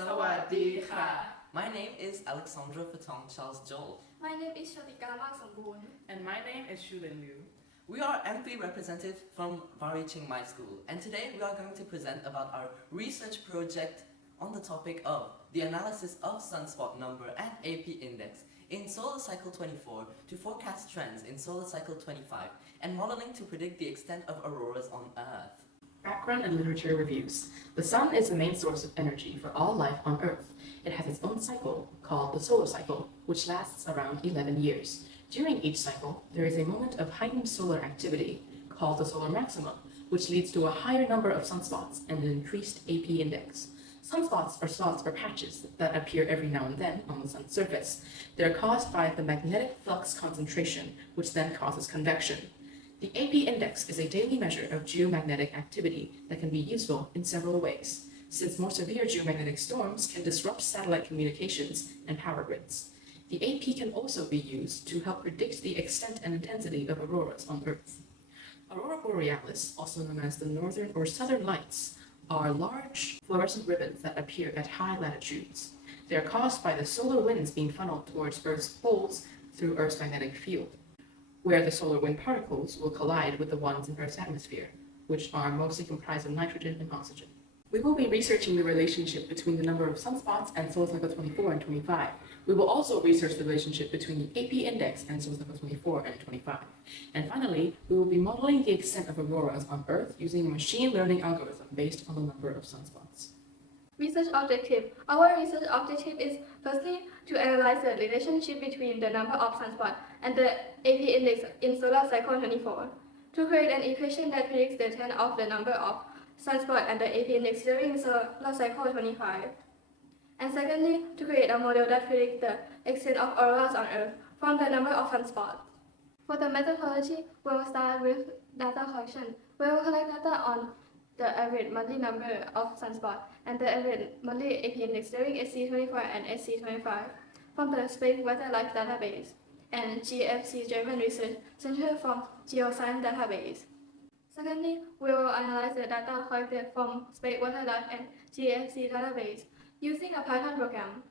สวัสดีค่ะ My name is Alexandra Fatong Charles Joel. My name is Shatika Maksambun. And my name is Shulin Liu. We are MP representatives from Vari Chiang Mai School, and today we are going to present about our research project on the topic of the analysis of sunspot number and AP index in solar cycle 24 to forecast trends in solar cycle 25 and modeling to predict the extent of auroras on Earth. Background and literature reviews. The sun is the main source of energy for all life on Earth. It has its own cycle, called the solar cycle, which lasts around 11 years. During each cycle, there is a moment of heightened solar activity, called the solar maximum, which leads to a higher number of sunspots and an increased AP index. Sunspots are spots or patches that appear every now and then on the sun's surface. They are caused by the magnetic flux concentration, which then causes convection. The AP index is a daily measure of geomagnetic activity that can be useful in several ways, since more severe geomagnetic storms can disrupt satellite communications and power grids. The AP can also be used to help predict the extent and intensity of auroras on Earth. Aurora borealis, also known as the northern or southern lights, are large fluorescent ribbons that appear at high latitudes. They are caused by the solar winds being funneled towards Earth's poles through Earth's magnetic field, where the solar wind particles will collide with the ones in Earth's atmosphere, which are mostly comprised of nitrogen and oxygen. We will be researching the relationship between the number of sunspots and solar cycle 24 and 25. We will also research the relationship between the AP index and solar cycle 24 and 25. And finally, we will be modeling the extent of auroras on Earth using a machine learning algorithm based on the number of sunspots. Research objective. Our research objective is firstly to analyze the relationship between the number of sunspots and the AP index in solar cycle 24, to create an equation that predicts the trend of the number of sunspots and the AP index during solar cycle 25. And secondly, to create a model that predicts the extent of auroras on Earth from the number of sunspots. For the methodology, we will start with data collection. We will collect data on the average monthly number of sunspots and the average monthly AP index during SC24 and SC25 from the Space Weather Life database and GFC German Research Center from Geoscience database. Secondly, we will analyze the data collected from Space Weather Life and GFC database using a Python program.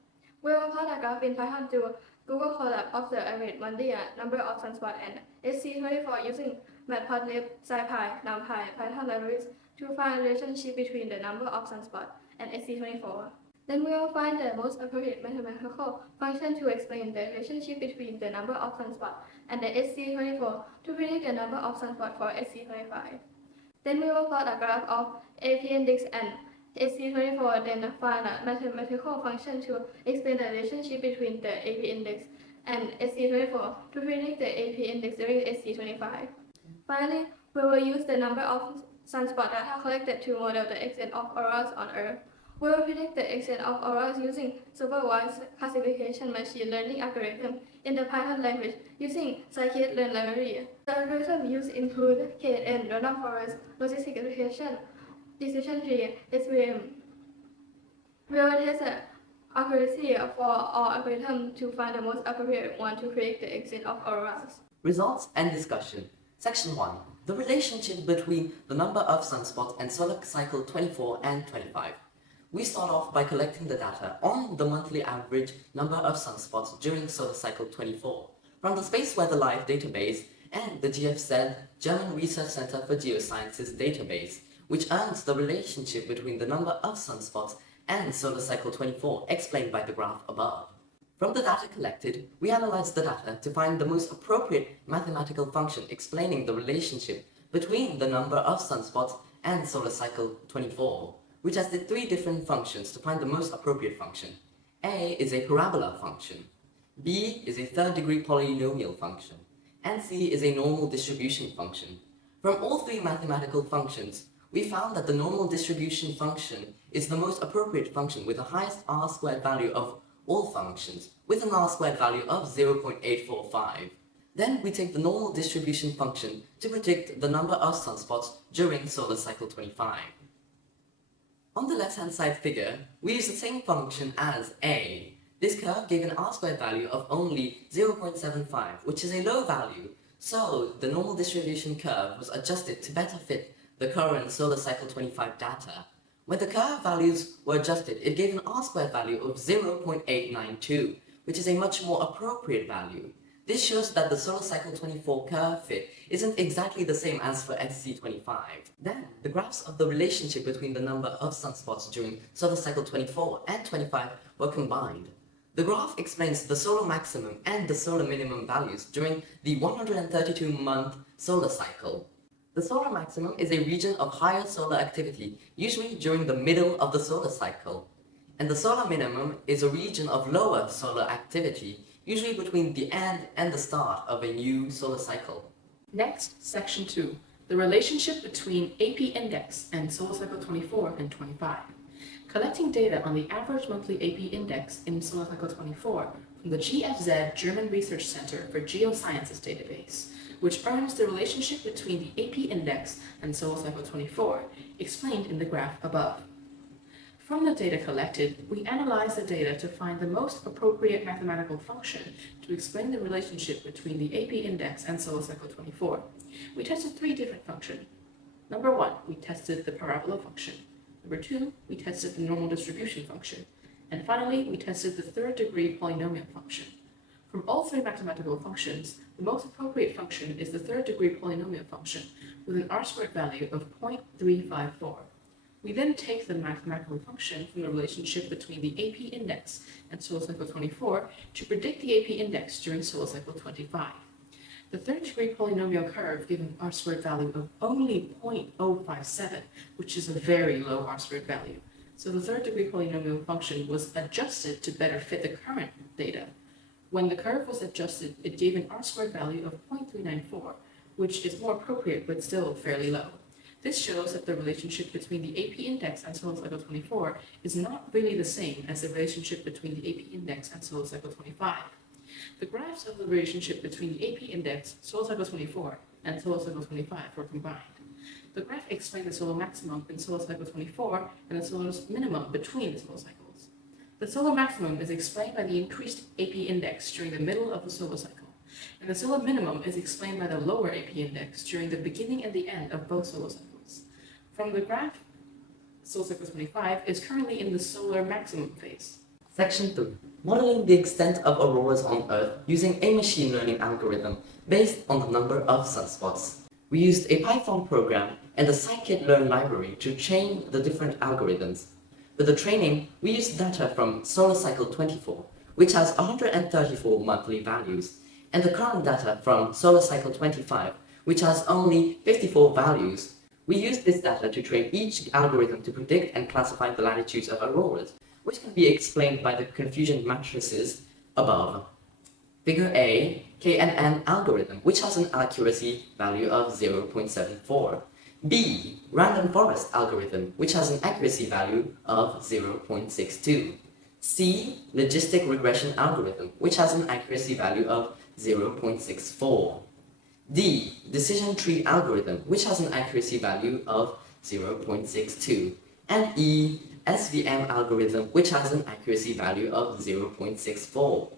We will plot a graph in Python to Google Colab of the average monthly number of sunspots and SC24 using Matplotlib, SciPy, NumPy, Python libraries to find a relationship between the number of sunspots and SC24. Then we will find the most appropriate mathematical function to explain the relationship between the number of sunspots and the SC24 to predict the number of sunspots for SC25. Then we will plot a graph of AP index and SC24, then find a mathematical function to explain the relationship between the AP index and SC24 to predict the AP index during SC25. Finally, we will use the number of sunspot data collected to model the extent of auroras on Earth. We will predict the extent of auroras using supervised classification machine learning algorithm in the Python language using scikit-learn library. The algorithm used include KNN, random forest, logistic regression, decision tree, SVM. We will test the accuracy for all algorithms to find the most appropriate one to predict the extent of auroras. Results and discussion. Section 1. The relationship between the number of sunspots and solar cycle 24 and 25. We start off by collecting the data on the monthly average number of sunspots during solar cycle 24 from the Space Weather Life database and the GFZ German Research Center for Geosciences database, which earns the relationship between the number of sunspots and solar cycle 24 explained by the graph above. From the data collected, we analyzed the data to find the most appropriate mathematical function explaining the relationship between the number of sunspots and solar cycle 24, which has the three different functions to find the most appropriate function. A is a parabola function, B is a third-degree polynomial function, and C is a normal distribution function. From all three mathematical functions, we found that the normal distribution function is the most appropriate function with the highest R-squared value of all functions, with an R-squared value of 0.845. Then we take the normal distribution function to predict the number of sunspots during solar cycle 25. On the left-hand side figure, we use the same function as A. This curve gave an R-squared value of only 0.75, which is a low value, so the normal distribution curve was adjusted to better fit the current solar cycle 25 data. When the curve values were adjusted, it gave an R-squared value of 0.892, which is a much more appropriate value. This shows that the solar cycle 24 curve fit isn't exactly the same as for SC25. Then, the graphs of the relationship between the number of sunspots during solar cycle 24 and 25 were combined. The graph explains the solar maximum and the solar minimum values during the 132-month solar cycle. The solar maximum is a region of higher solar activity, usually during the middle of the solar cycle. And the solar minimum is a region of lower solar activity, usually between the end and the start of a new solar cycle. Next, Section 2, the relationship between AP index and solar cycle 24 and 25. Collecting data on the average monthly AP index in solar cycle 24 from the GFZ German Research Center for Geosciences database, which earns the relationship between the AP index and solar cycle 24, explained in the graph above. From the data collected, we analyze the data to find the most appropriate mathematical function to explain the relationship between the AP index and solar cycle 24. We tested 3 different functions. Number 1, we tested the parabola function. Number 2, we tested the normal distribution function. And finally, we tested the third-degree polynomial function. From all 3 mathematical functions, the most appropriate function is the third-degree polynomial function with an R-squared value of 0.354. We then take the mathematical function from the relationship between the AP index and solar cycle 24 to predict the AP index during solar cycle 25. The third-degree polynomial curve gives an R-squared value of only 0.057, which is a very low R-squared value. So the third-degree polynomial function was adjusted to better fit the current data. When the curve was adjusted, it gave an R-squared value of 0.394, which is more appropriate but still fairly low. This shows that the relationship between the AP index and solar cycle 24 is not really the same as the relationship between the AP index and solar cycle 25. The graphs of the relationship between the AP index, solar cycle 24, and solar cycle 25 were combined. The graph explains the solar maximum in solar cycle 24 and the solar minimum between the solar cycles. The solar maximum is explained by the increased AP index during the middle of the solar cycle, and the solar minimum is explained by the lower AP index during the beginning and the end of both solar cycles. From the graph, solar cycle 25 is currently in the solar maximum phase. Section 2. Modeling the extent of auroras on Earth using a machine learning algorithm based on the number of sunspots. We used a Python program and the scikit-learn library to train the different algorithms. For the training, we used data from solar cycle 24, which has 134 monthly values, and the current data from solar cycle 25, which has only 54 values. We used this data to train each algorithm to predict and classify the latitudes of auroras, which can be explained by the confusion matrices above. Figure A, KNN algorithm, which has an accuracy value of 0.74. B, random forest algorithm, which has an accuracy value of 0.62. C, logistic regression algorithm, which has an accuracy value of 0.64. D, decision tree algorithm, which has an accuracy value of 0.62. And E, SVM algorithm, which has an accuracy value of 0.64.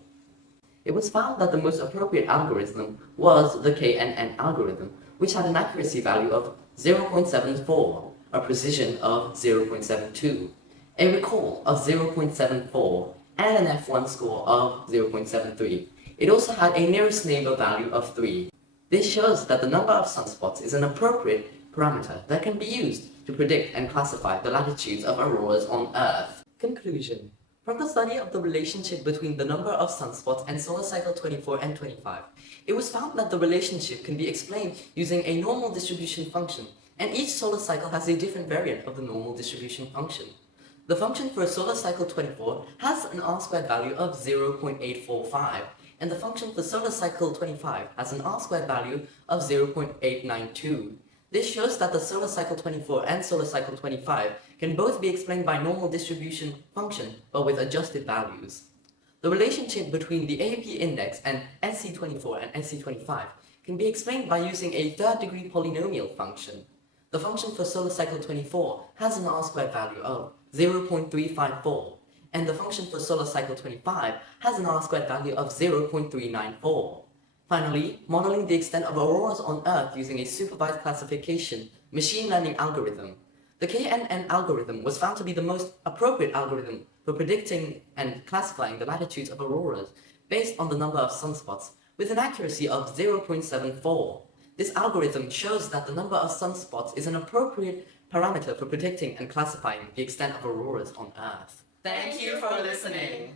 It was found that the most appropriate algorithm was the KNN algorithm, which had an accuracy value of 0.74, a precision of 0.72, a recall of 0.74, and an F1 score of 0.73. It also had a nearest neighbor value of 3. This shows that the number of sunspots is an appropriate parameter that can be used to predict and classify the latitudes of auroras on Earth. Conclusion. From the study of the relationship between the number of sunspots and solar cycle 24 and 25, it was found that the relationship can be explained using a normal distribution function, and each solar cycle has a different variant of the normal distribution function. The function for solar cycle 24 has an R-squared value of 0.845, and the function for solar cycle 25 has an R-squared value of 0.892. This shows that the solar cycle 24 and solar cycle 25 can both be explained by normal distribution function, but with adjusted values. The relationship between the AP index and SC24 and SC25 can be explained by using a third-degree polynomial function. The function for solar cycle 24 has an R-squared value of 0.354, and the function for solar cycle 25 has an R-squared value of 0.394. Finally, modeling the extent of auroras on Earth using a supervised classification machine learning algorithm. The KNN algorithm was found to be the most appropriate algorithm for predicting and classifying the latitudes of auroras based on the number of sunspots with an accuracy of 0.74. This algorithm shows that the number of sunspots is an appropriate parameter for predicting and classifying the extent of auroras on Earth. Thank you for listening.